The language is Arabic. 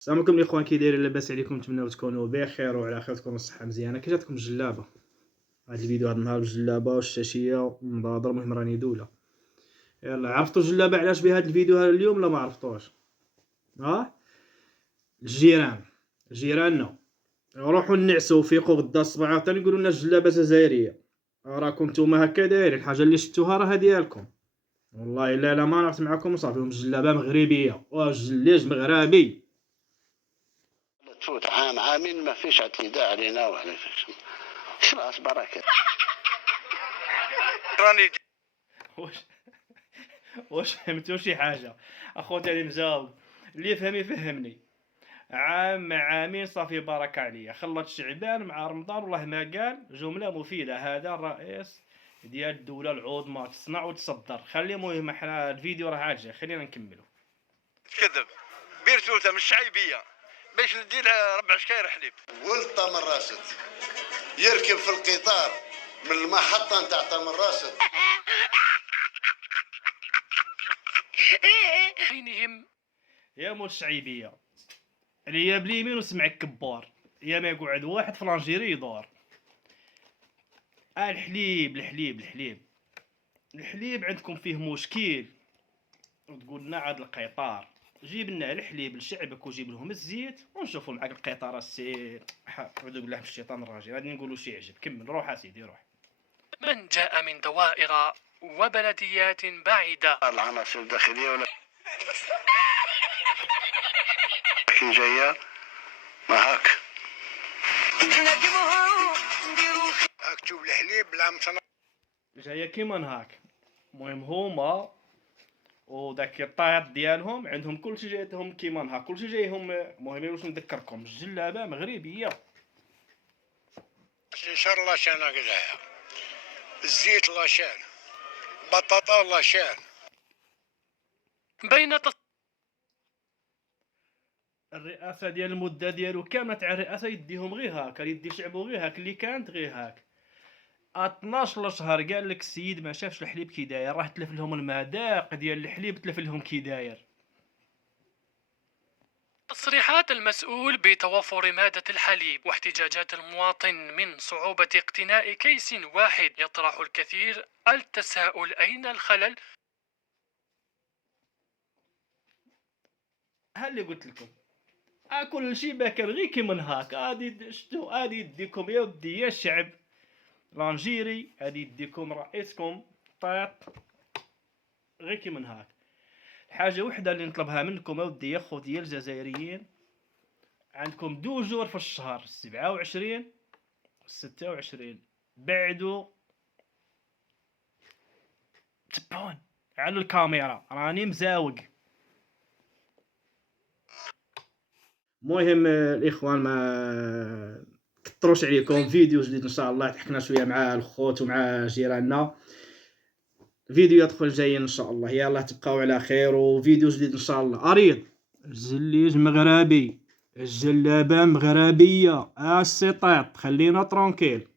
السلام عليكم الاخوان، كي دايرين؟ لاباس عليكم؟ نتمنى تكونوا بخير وعلى خير، تكونوا الصحه مزيانه. كي جاتكم الجلابه؟ هذا الفيديو هذا النهار بالجلابه والشاشيه والمناظر. المهم راني دوله. يلا، عرفتوا الجلابه علاش بهذا الفيديو هذا اليوم ولا ما عرفتوش؟ الجيران جيراننا روحوا نعسوا وفيقوا غدا الصباح عاوتاني يقولوا لنا الجلابه جزائريه. راكم نتوما هكا دايرين، الحاجه اللي شفتوها راه ديالكم. والله لا ما عرفت معكم وصافي. الجلابه مغربيه والجليج مغربي. تفوت عامين ما فيش اعتداء علينا وعلى خلاص بركة. راني واش فهمتوا شي حاجه؟ اخوتي اللي مجاوب، اللي يفهم يفهمني. عام مع عامين صافي بركه عليا. خلط شعبان مع رمضان والله ما قال جمله مفيده. هذا الرئيس ديال الدوله العظمى تصنع وتصدر. خلي المهم احنا الفيديو راه عاد جاي، خلينا نكملوا. تكذب بيرتوته مش شعيبيه باش ندير ربع شكاير حليب. ولد تامر راشد يركب في القطار من المحطة نتاع تامر راشد. بينهم يا مول الشعيبيه اللي يا باليمين وسمع كبار، يا ما يقعد واحد في لانجيري يدور. الحليب عندكم فيه مشكل. وتقول لنا عاد القطار، جيب لنا الحليب لشعبك وجيب لهم الزيت ونشوفوا معاك القطار. السي اعوذ بالله من الشيطان الرجيم. غادي نقولوا شي عجب. كمل، روح اسيدي روح. من جاء من دوائر وبلديات بعيدة العناصر الداخلية ولا كي جاية ما هاك هاك تشوف الحليب لا مصنع جايه كيما نهاك. المهم هما وداك الطايط ديالهم عندهم كلشي جايتهم كيما نهاك، كلشي جايهم. المهم واش نذكركم، الجلابه مغربيه. شنشر لاشان هكذايا، الزيت لاشان، بطاطا لاشان. بين الرئاسه ديال المده ديالو كامله تاع الرئاسه يديهم غير هاك، يدي شعبو غير هاك اللي كانت غير هاك. 12 شهر قال لك السيد ما شافش الحليب كي داير، راه تلف لهم المذاق ديال الحليب، تلف لهم كي داير. تصريحات المسؤول بتوفر مادة الحليب واحتجاجات المواطن من صعوبة اقتناء كيس واحد يطرح الكثير التساؤل: أين الخلل؟ ها اللي قلت لكم، كل شيء باكر غير كيما هاك. غادي شتو، غادي يديكم يا ودي يا الشعب لانجيري، غادي يديكم رئيسكم طاط غير كيما هاك. حاجه وحده اللي نطلبها منكم يا ودي يا خوتي يا الجزائريين، عندكم 2 جور في الشهر 27 26 بعدوا تبون على الكاميرا راني مزاوق. المهم الاخوان ما كثروش عليكم، فيديو جديد ان شاء الله. ضحكنا شويه مع الخوت ومع جيراننا، فيديو يدخل جايين ان شاء الله. يلا تبقاو على خير، وفيديو جديد ان شاء الله. اريد الجليج مغربي، الجلابه مغربيه، السيطات خلينا ترونكيل.